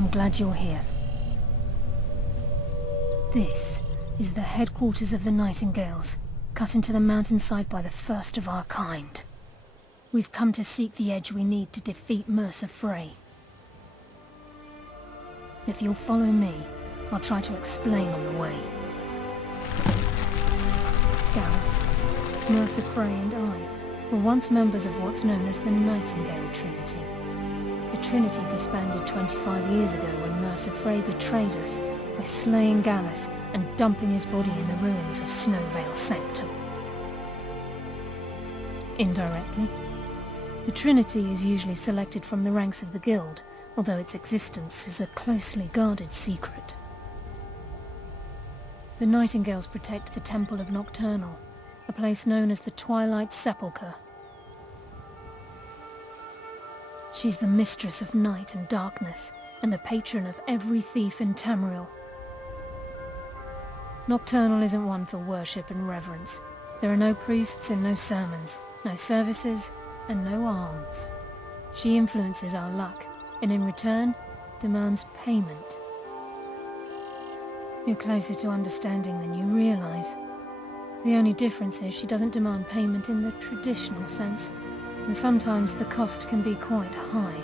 I'm glad you're here. This is the headquarters of the Nightingales, cut into the mountainside by the first of our kind. We've come to seek the edge we need to defeat Mercer Frey. If you'll follow me, I'll try to explain on the way. Gallus, Mercer Frey and I were once members of what's known as the Nightingale Trinity. The Trinity disbanded 25 years ago when Mercer Frey betrayed us by slaying Gallus and dumping his body in the ruins of Snowvale Sanctum. Indirectly, the Trinity is usually selected from the ranks of the Guild, although its existence is a closely guarded secret. The Nightingales protect the Temple of Nocturnal, a place known as the Twilight Sepulchre. She's the mistress of night and darkness, and the patron of every thief in Tamriel. Nocturnal isn't one for worship and reverence. There are no priests and no sermons, no services, and no alms. She influences our luck, and in return, demands payment. You're closer to understanding than you realize. The only difference is she doesn't demand payment in the traditional sense, and sometimes the cost can be quite high.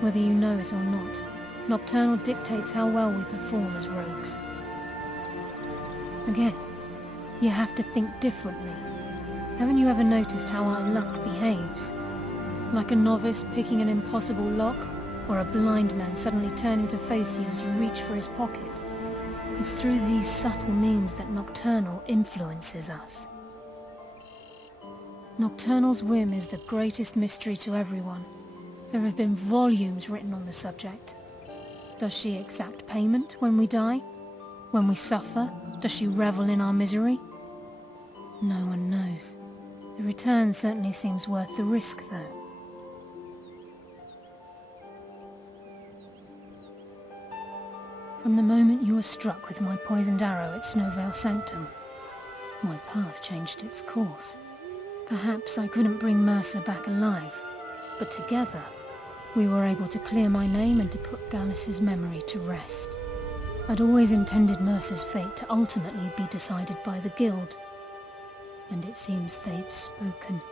Whether you know it or not, Nocturnal dictates how well we perform as rogues. Again, you have to think differently. Haven't you ever noticed how our luck behaves? Like a novice picking an impossible lock, or a blind man suddenly turning to face you as you reach for his pocket. It's through these subtle means that Nocturnal influences us. Nocturnal's whim is the greatest mystery to everyone. There have been volumes written on the subject. Does she exact payment when we die? When we suffer, does she revel in our misery? No one knows. The return certainly seems worth the risk, though. From the moment you were struck with my poisoned arrow at Snowvale Sanctum, my path changed its course. Perhaps I couldn't bring Mercer back alive, but together, we were able to clear my name and to put Gallus's memory to rest. I'd always intended Mercer's fate to ultimately be decided by the Guild, and it seems they've spoken.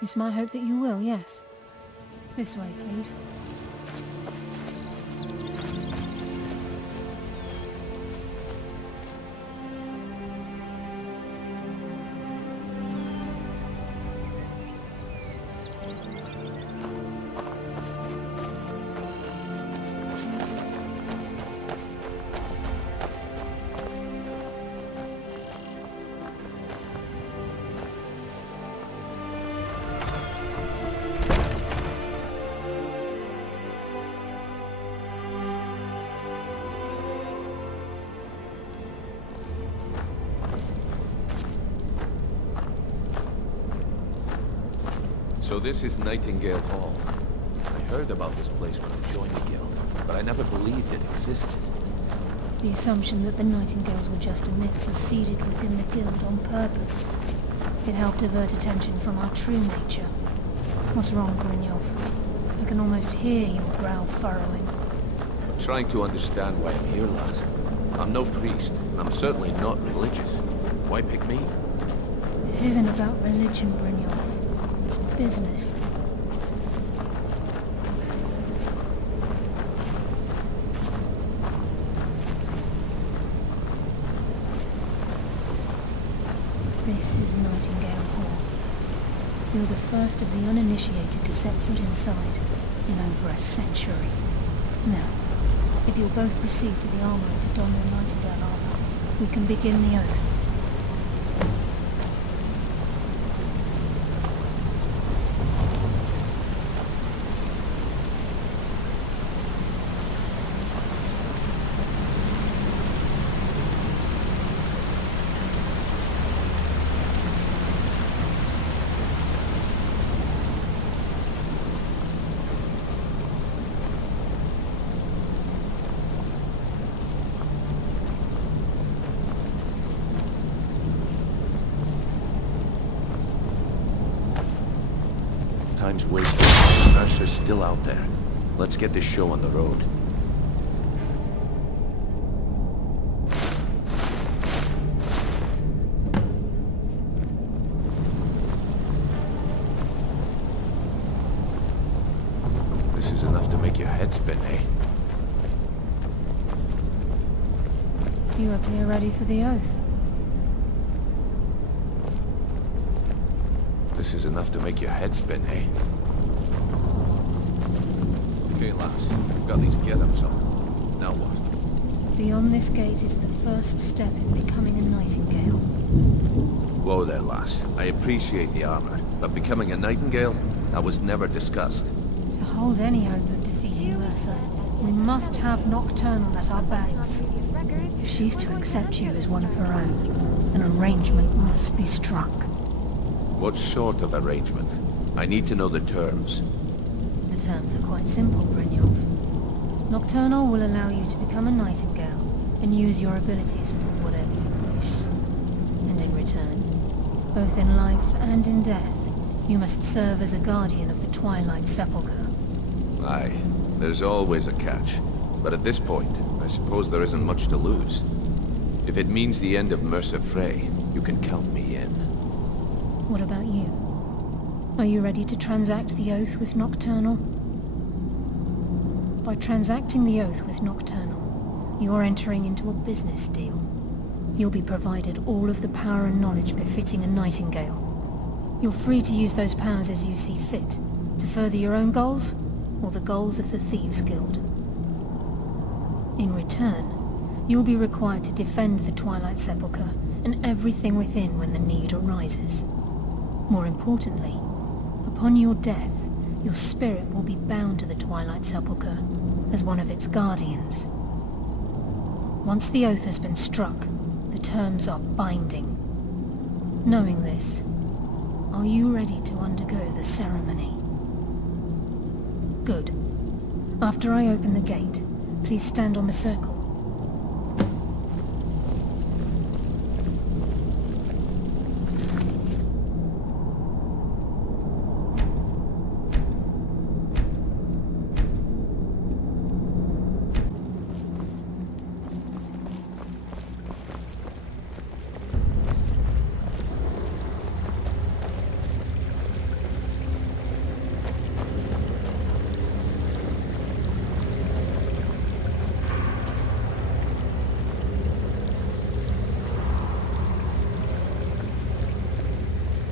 It's my hope that you will, yes. This way, please. So this is Nightingale Hall. I heard about this place when I joined the Guild, but I never believed it existed. The assumption that the Nightingales were just a myth was seeded within the Guild on purpose. It helped divert attention from our true nature. What's wrong, Brynjolf? I can almost hear your brow furrowing. I'm trying to understand why I'm here, lads. I'm no priest, and I'm certainly not religious. Why pick me? This isn't about religion, Brynjolf. It's business. This is Nightingale Hall. You're the first of the uninitiated to set foot inside in over a century. Now, if you'll both proceed to the armory to don your Nightingale armor, we can begin the oath. Time's wasted. Nurse Mercer's still out there. Let's get this show on the road. This is enough to make your head spin, eh? You appear ready for the oath. This is enough to make your head spin, eh? Okay, lass. We've got these get-ups on. Now what? Beyond this gate is the first step in becoming a nightingale. Whoa there, lass. I appreciate the armor, but becoming a nightingale? That was never discussed. To hold any hope of defeating Mercer, we must have Nocturnal at our backs. If she's to accept you as one of her own, an arrangement must be struck. What sort of arrangement? I need to know the terms. The terms are quite simple, Brynjolf. Nocturnal will allow you to become a nightingale and use your abilities for whatever you wish. And in return, both in life and in death, you must serve as a guardian of the Twilight Sepulchre. Aye, there's always a catch. But at this point, I suppose there isn't much to lose. If it means the end of Mercer Frey, you can count me in. What about you? Are you ready to transact the oath with Nocturnal? By transacting the oath with Nocturnal, you're entering into a business deal. You'll be provided all of the power and knowledge befitting a nightingale. You're free to use those powers as you see fit, to further your own goals, or the goals of the Thieves' Guild. In return, you'll be required to defend the Twilight Sepulchre and everything within when the need arises. More importantly, upon your death, your spirit will be bound to the Twilight Sepulchre as one of its guardians. Once the oath has been struck, the terms are binding. Knowing this, are you ready to undergo the ceremony? Good. After I open the gate, please stand on the circle.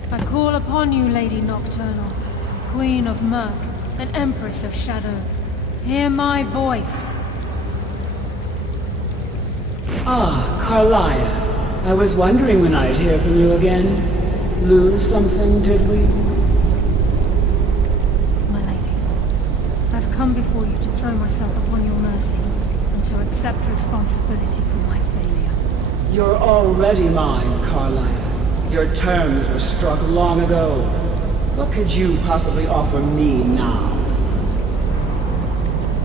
I call upon you, Lady Nocturnal, Queen of Murk, and Empress of Shadow. Hear my voice. Ah, Carlia. I was wondering when I'd hear from you again. Lose something, did we? My lady, I've come before you to throw myself upon your mercy and to accept responsibility for my failure. You're already mine, Carlia. Your terms were struck long ago. What could you possibly offer me now?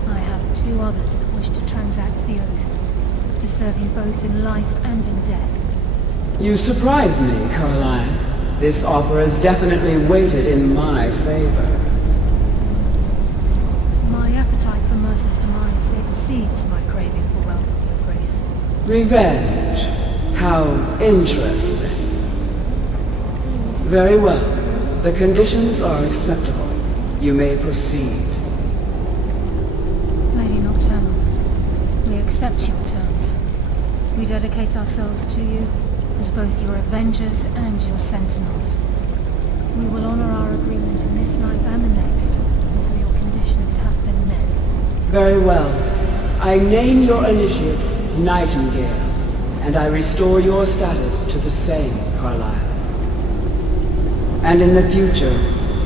I have two others that wish to transact the oath, to serve you both in life and in death. You surprise me, Carlia. This offer is definitely weighted in my favor. My appetite for Mercer's demise exceeds my craving for wealth, Your Grace. Revenge. How interesting. Very well. The conditions are acceptable. You may proceed. Lady Nocturnal, we accept your terms. We dedicate ourselves to you as both your avengers and your sentinels. We will honor our agreement in this life and the next until your conditions have been met. Very well. I name your initiates Nightingale, and I restore your status to the same, Carlisle. And in the future,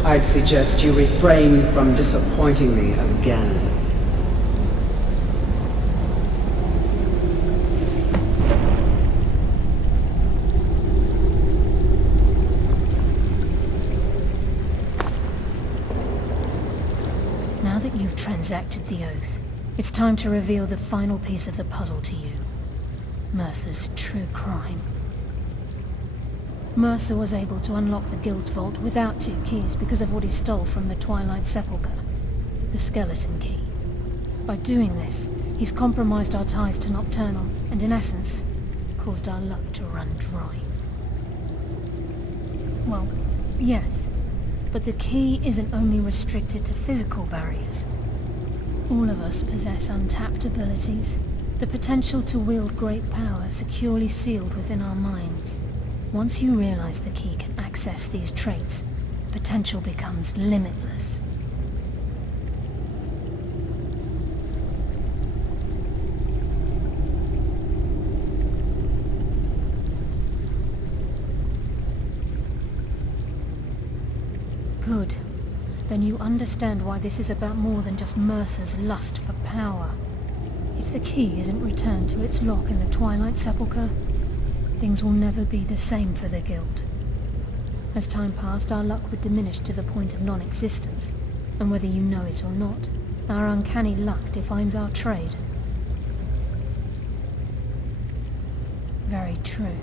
I'd suggest you refrain from disappointing me again. Now that you've transacted the oath, it's time to reveal the final piece of the puzzle to you. Mercer's true crime. Mercer was able to unlock the Guild's vault without 2 keys because of what he stole from the Twilight Sepulchre. the skeleton key. By doing this, he's compromised our ties to Nocturnal, and in essence, caused our luck to run dry. Well, yes, but the key isn't only restricted to physical barriers. All of us possess untapped abilities, the potential to wield great power securely sealed within our minds. Once you realize the key can access these traits, potential becomes limitless. Good. Then you understand why this is about more than just Mercer's lust for power. If the key isn't returned to its lock in the Twilight Sepulchre, things will never be the same for the Guild. As time passed, our luck would diminish to the point of non-existence, and whether you know it or not, our uncanny luck defines our trade. Very true.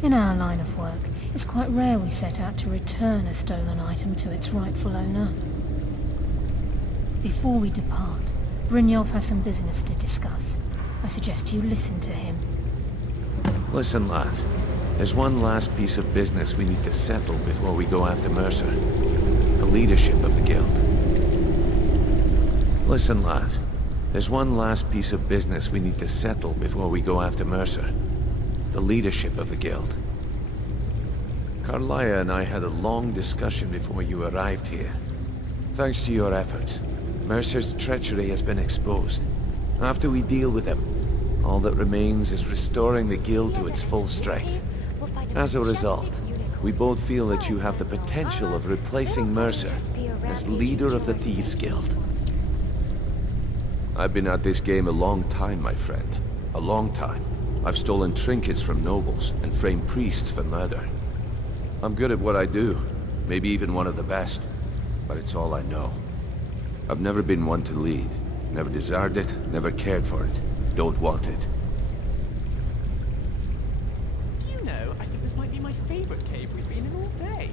In our line of work, it's quite rare we set out to return a stolen item to its rightful owner. Before we depart, Brynjolf has some business to discuss. I suggest you listen to him. Listen, lad. There's one last piece of business we need to settle before we go after Mercer. The leadership of the Guild. Listen, lad. There's one last piece of business we need to settle before we go after Mercer. The leadership of the Guild. Carlia and I had a long discussion before you arrived here. Thanks to your efforts, Mercer's treachery has been exposed. After we deal with him, all that remains is restoring the Guild to its full strength. As a result, we both feel that you have the potential of replacing Mercer as leader of the Thieves Guild. I've been at this game a long time, my friend. A long time. I've stolen trinkets from nobles and framed priests for murder. I'm good at what I do, maybe even one of the best, but it's all I know. I've never been one to lead, never desired it, never cared for it, don't want it. You know, I think this might be my favorite cave we've been in all day.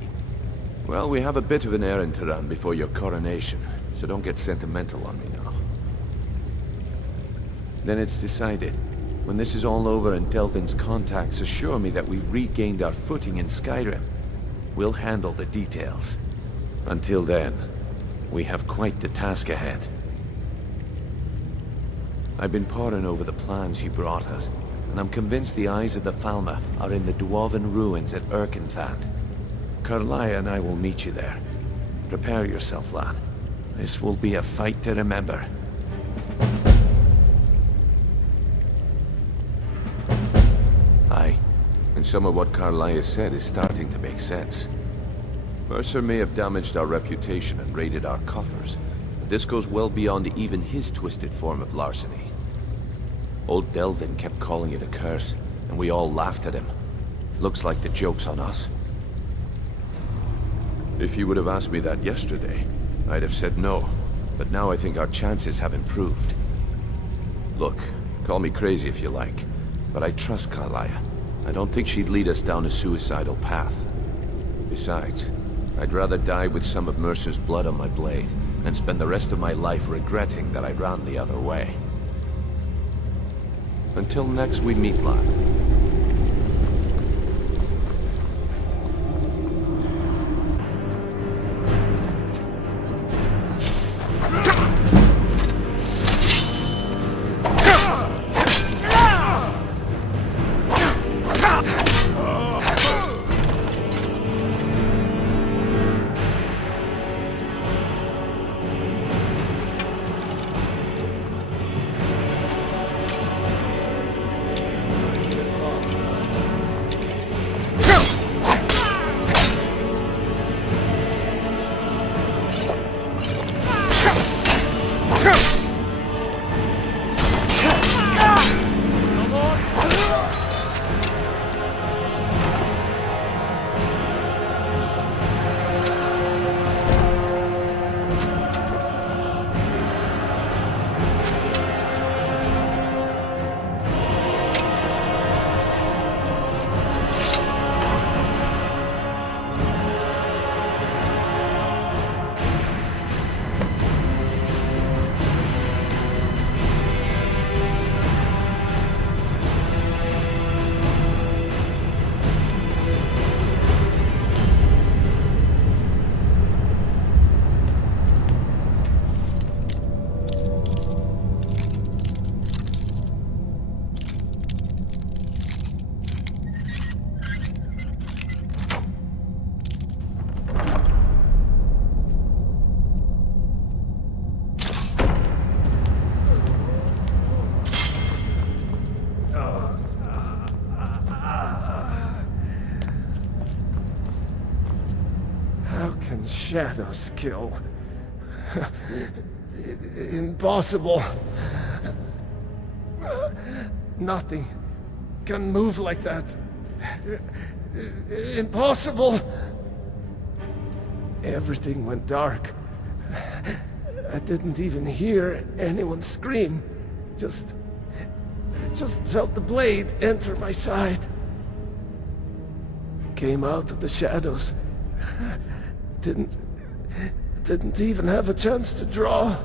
Well, we have a bit of an errand to run before your coronation, so don't get sentimental on me now. Then it's decided. When this is all over and Delvin's contacts assure me that we've regained our footing in Skyrim, we'll handle the details. Until then, we have quite the task ahead. I've been poring over the plans you brought us, and I'm convinced the eyes of the Falmer are in the Dwarven ruins at Erkenthand. Carlia and I will meet you there. Prepare yourself, lad. This will be a fight to remember. Aye, and some of what Carlia said is starting to make sense. Mercer may have damaged our reputation and raided our coffers, but this goes well beyond even his twisted form of larceny. Old Delvin kept calling it a curse, and we all laughed at him. Looks like the joke's on us. If you would have asked me that yesterday, I'd have said no, but now I think our chances have improved. Look, call me crazy if you like, but I trust Carlia. I don't think she'd lead us down a suicidal path. Besides, I'd rather die with some of Mercer's blood on my blade than spend the rest of my life regretting that I ran the other way. Until next we meet, lad. shadows kill. Impossible. Nothing can move like that. Impossible. Everything went dark. I didn't even hear anyone scream. Just felt the blade enter my side. Came out of the shadows. Didn't even have a chance to draw.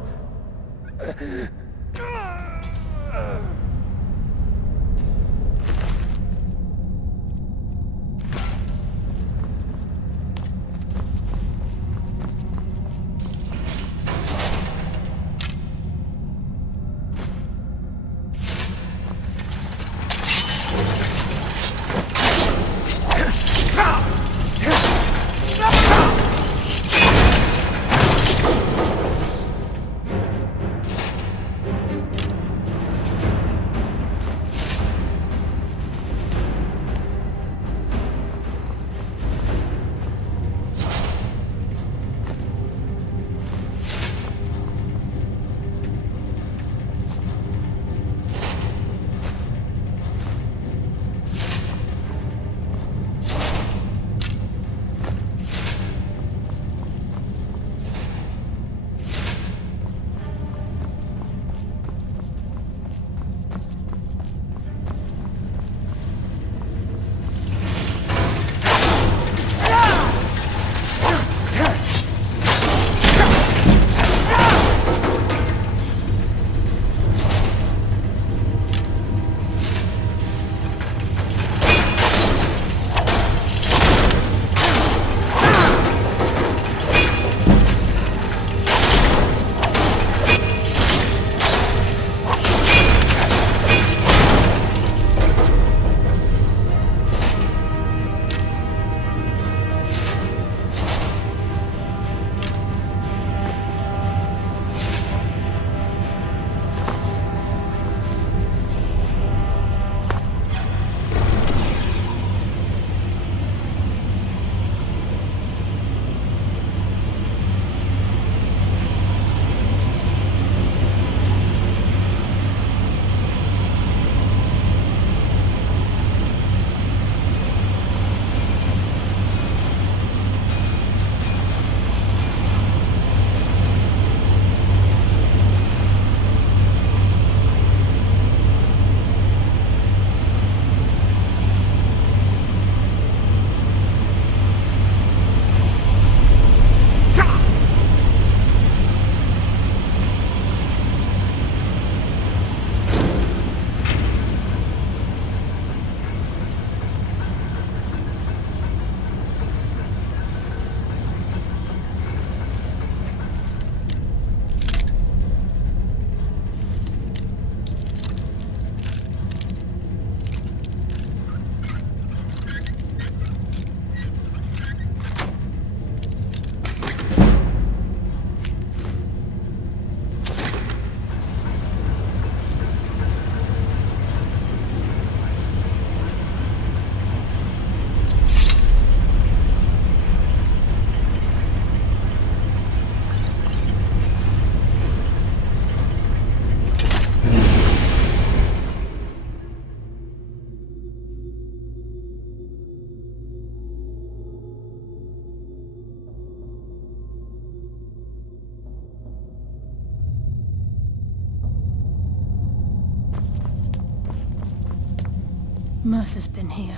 Mercer's been here.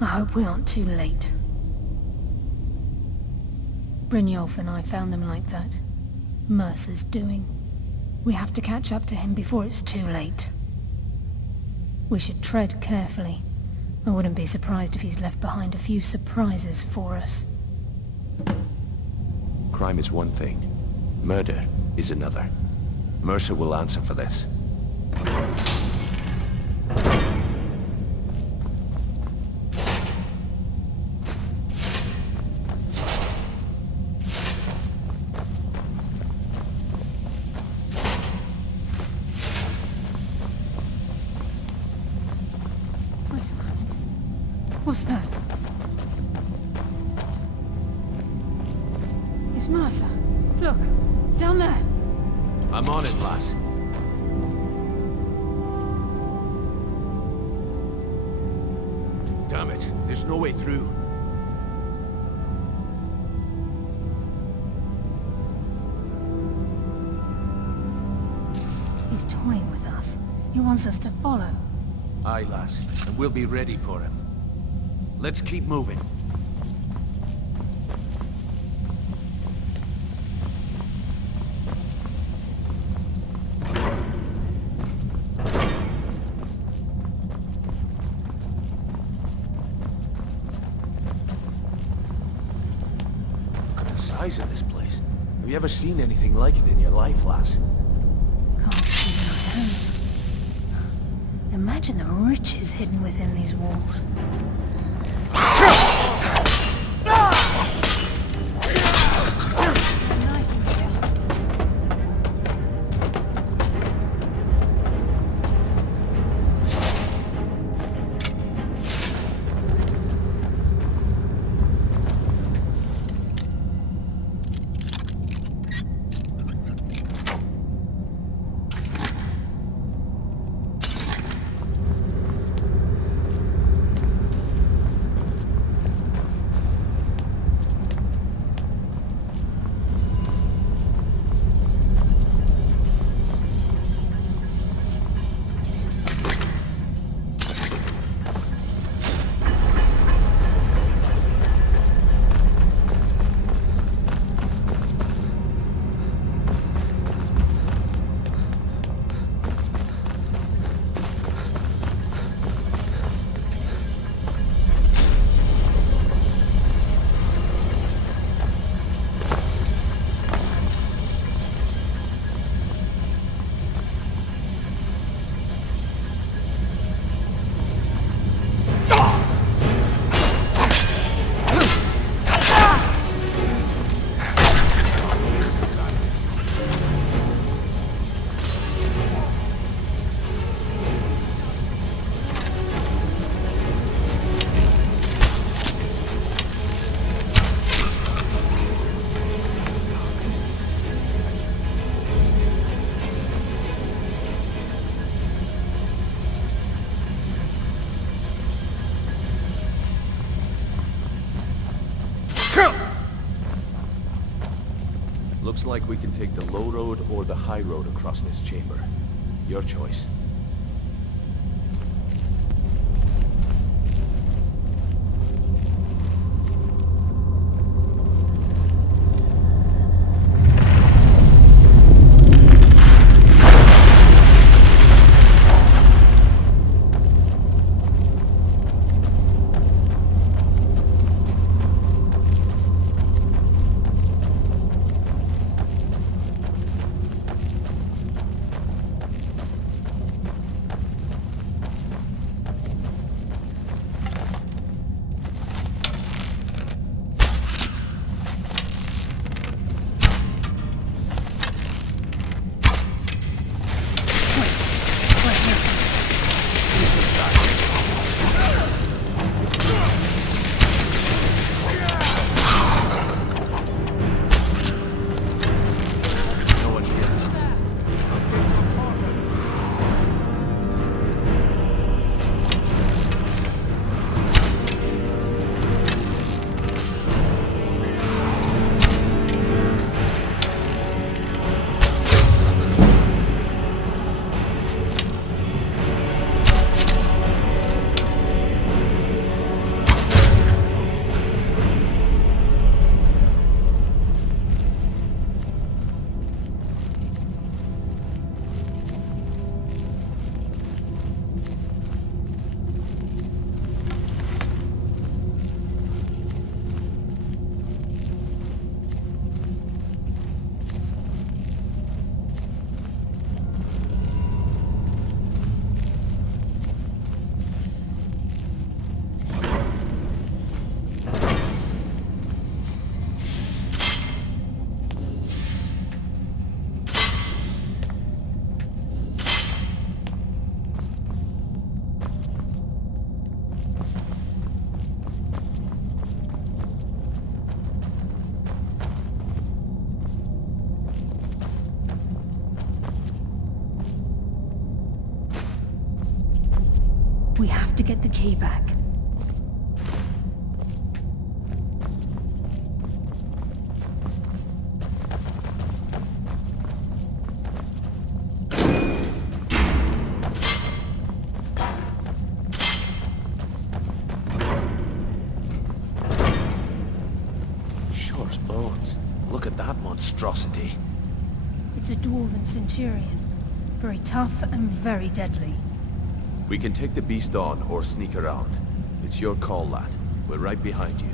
I hope we aren't too late. Brynjolf and I found them like that. Mercer's doing. We have to catch up to him before it's too late. We should tread carefully. I wouldn't be surprised if he's left behind a few surprises for us. Crime is one thing. Murder is another. Mercer will answer for this. Wait a moment. What's that? Mercer, look, down there. I'm on it, lass. Damn it, there's no way through. He's toying with us. He wants us to follow. Aye, lass, and we'll be ready for him. Let's keep moving. Look at the size of this place. Have you ever seen anything like it in your life, lass? Can't see my hand. Imagine the riches hidden within these walls. Looks like we can take the low road or the high road across this chamber. Your choice. We have to get the key back. Shore's bones. Look at that monstrosity. It's a dwarven centurion. Very tough and very deadly. We can take the beast on or sneak around. It's your call, lad. We're right behind you.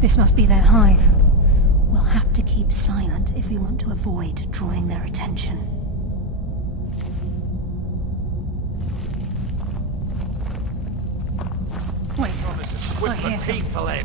This must be their hive. We'll have to keep silent if we want to avoid drawing their attention. Wait, I hear something.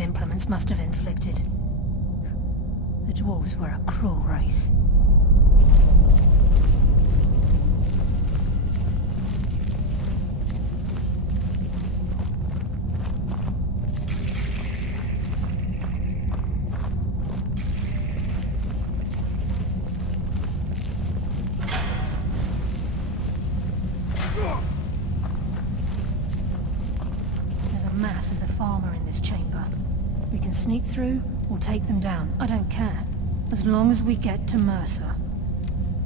Implements must have inflicted. The dwarves were a cruel race. mass of the farmer in this chamber. We can sneak through, or take them down. I don't care. As long as we get to Mercer.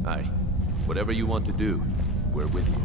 Aye. Whatever you want to do, we're with you.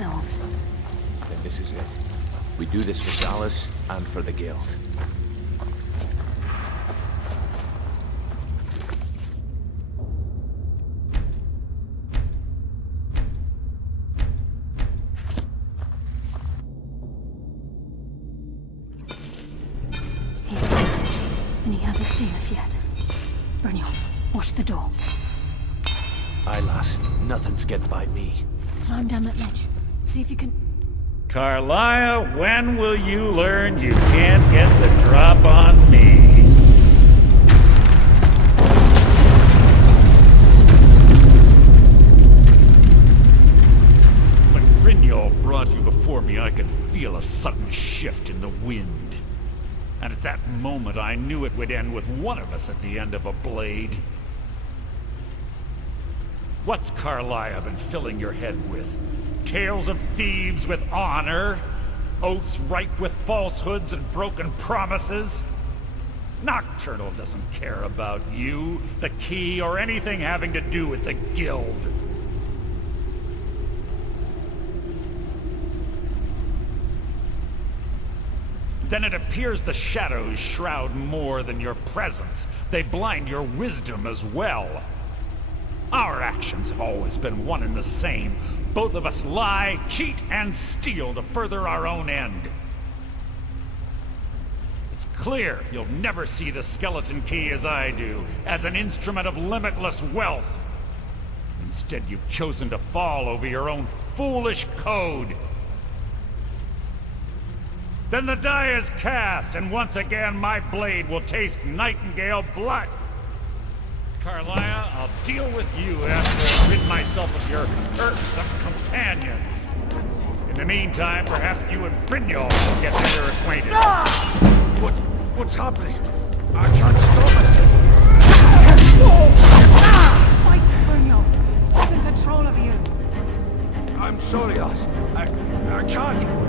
ourselves. Then this is it. We do this for Dallas and for the Guild. He's here, and he hasn't seen us yet. Brynjolf, watch the door. Aye, lass. Nothing's get by me. Climb down that ledge. See if you can... Carlia, when will you learn you can't get the drop on me? When Brynjolf brought you before me, I could feel a sudden shift in the wind. And at that moment, I knew it would end with one of us at the end of a blade. What's Carlia been filling your head with? Tales of thieves with honor? Oaths ripe with falsehoods and broken promises? Nocturnal doesn't care about you, the key, or anything having to do with the Guild. Then it appears the shadows shroud more than your presence. They blind your wisdom as well. Our actions have always been one and the same. Both of us lie, cheat, and steal to further our own end. It's clear you'll never see the skeleton key as I do, as an instrument of limitless wealth. Instead, you've chosen to fall over your own foolish code. Then the die is cast, and once again my blade will taste Nightingale blood. Carlia, I'll deal with you after I rid myself of your irksome companions. In the meantime, perhaps you and Brynjolf will get better acquainted. What? happening? I can't stop myself. Fight it, Brunio. It's taking control of you. I'm sorry, lass. I can't.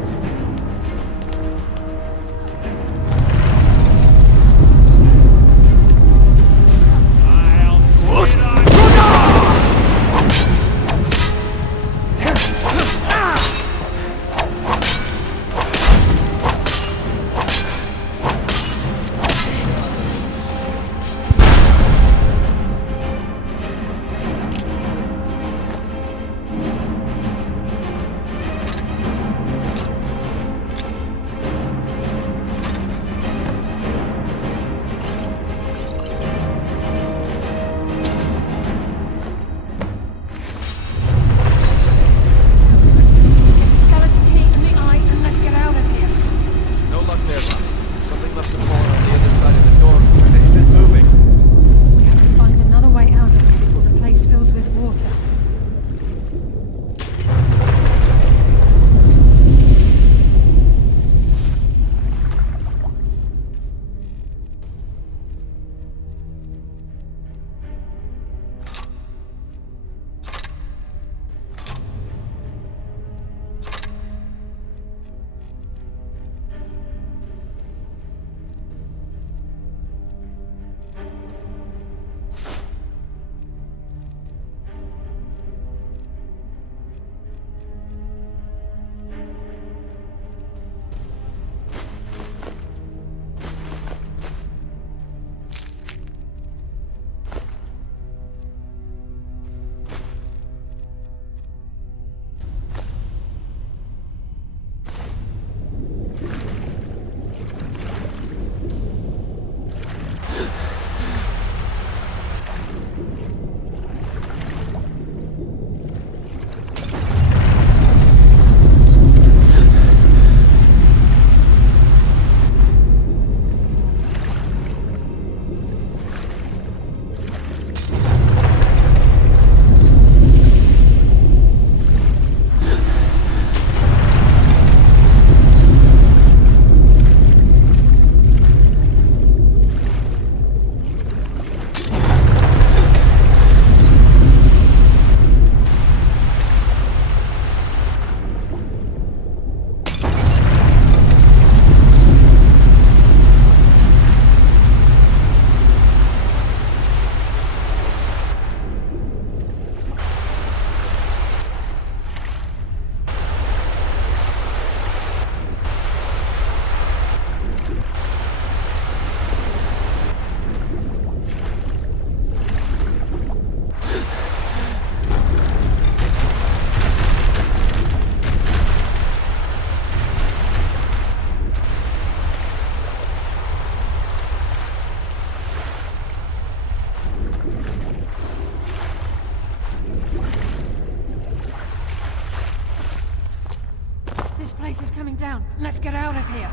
place is coming down. Let's get out of here.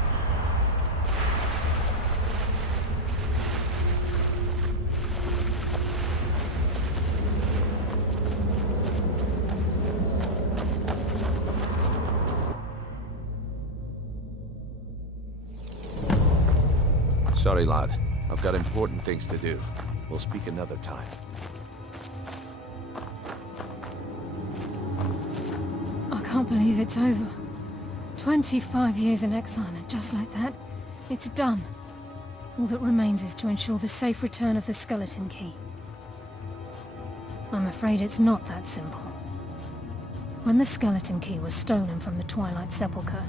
Sorry, lad. I've got important things to do. We'll speak another time. I can't believe it's over. 25 years in exile, and just like that, it's done. All that remains is to ensure the safe return of the skeleton key. I'm afraid it's not that simple. When the skeleton key was stolen from the Twilight Sepulchre,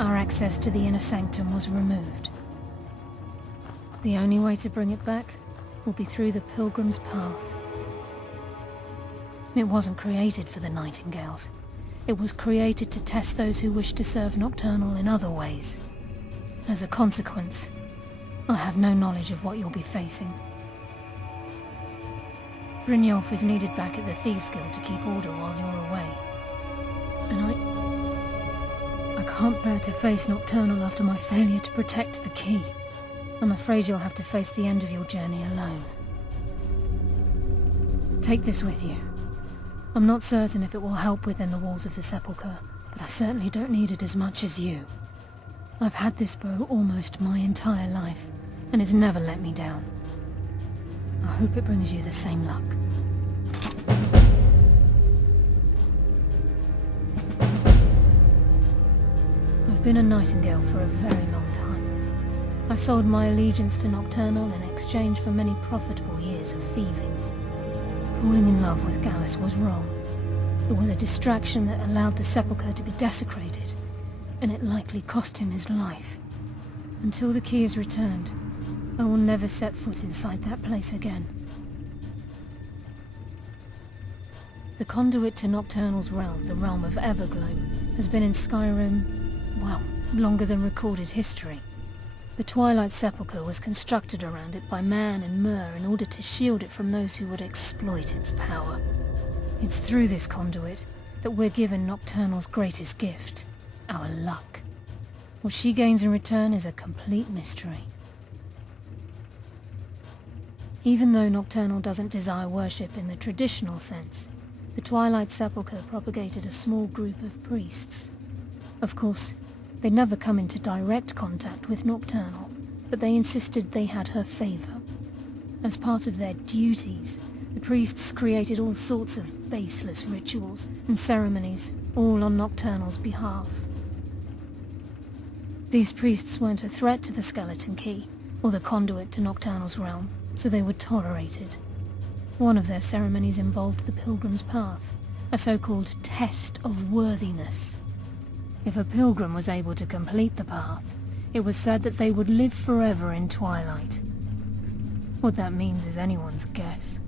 our access to the inner sanctum was removed. The only way to bring it back will be through the Pilgrim's Path. It wasn't created for the Nightingales. It was created to test those who wish to serve Nocturnal in other ways. As a consequence, I have no knowledge of what you'll be facing. Brynjolf is needed back at the Thieves' Guild to keep order while you're away. And I can't bear to face Nocturnal after my failure to protect the key. I'm afraid you'll have to face the end of your journey alone. Take this with you. I'm not certain if it will help within the walls of the Sepulchre, but I certainly don't need it as much as you. I've had this bow almost my entire life, and it's never let me down. I hope it brings you the same luck. I've been a nightingale for a very long time. I sold my allegiance to Nocturnal in exchange for many profitable years of thieving. Falling in love with Gallus was wrong. It was a distraction that allowed the Sepulchre to be desecrated, and it likely cost him his life. Until the key is returned, I will never set foot inside that place again. The conduit to Nocturnal's realm, the realm of Everglow, has been in Skyrim, well, longer than recorded history. The Twilight Sepulchre was constructed around it by man and Myr in order to shield it from those who would exploit its power. It's through this conduit that we're given Nocturnal's greatest gift, our luck. What she gains in return is a complete mystery. Even though Nocturnal doesn't desire worship in the traditional sense, the Twilight Sepulchre propagated a small group of priests. Of course, they'd never come into direct contact with Nocturnal, but they insisted they had her favor. As part of their duties, the priests created all sorts of baseless rituals and ceremonies, all on Nocturnal's behalf. These priests weren't a threat to the Skeleton Key, or the conduit to Nocturnal's realm, so they were tolerated. One of their ceremonies involved the Pilgrim's Path, a so-called test of worthiness. If a pilgrim was able to complete the path, it was said that they would live forever in Twilight. What that means is anyone's guess.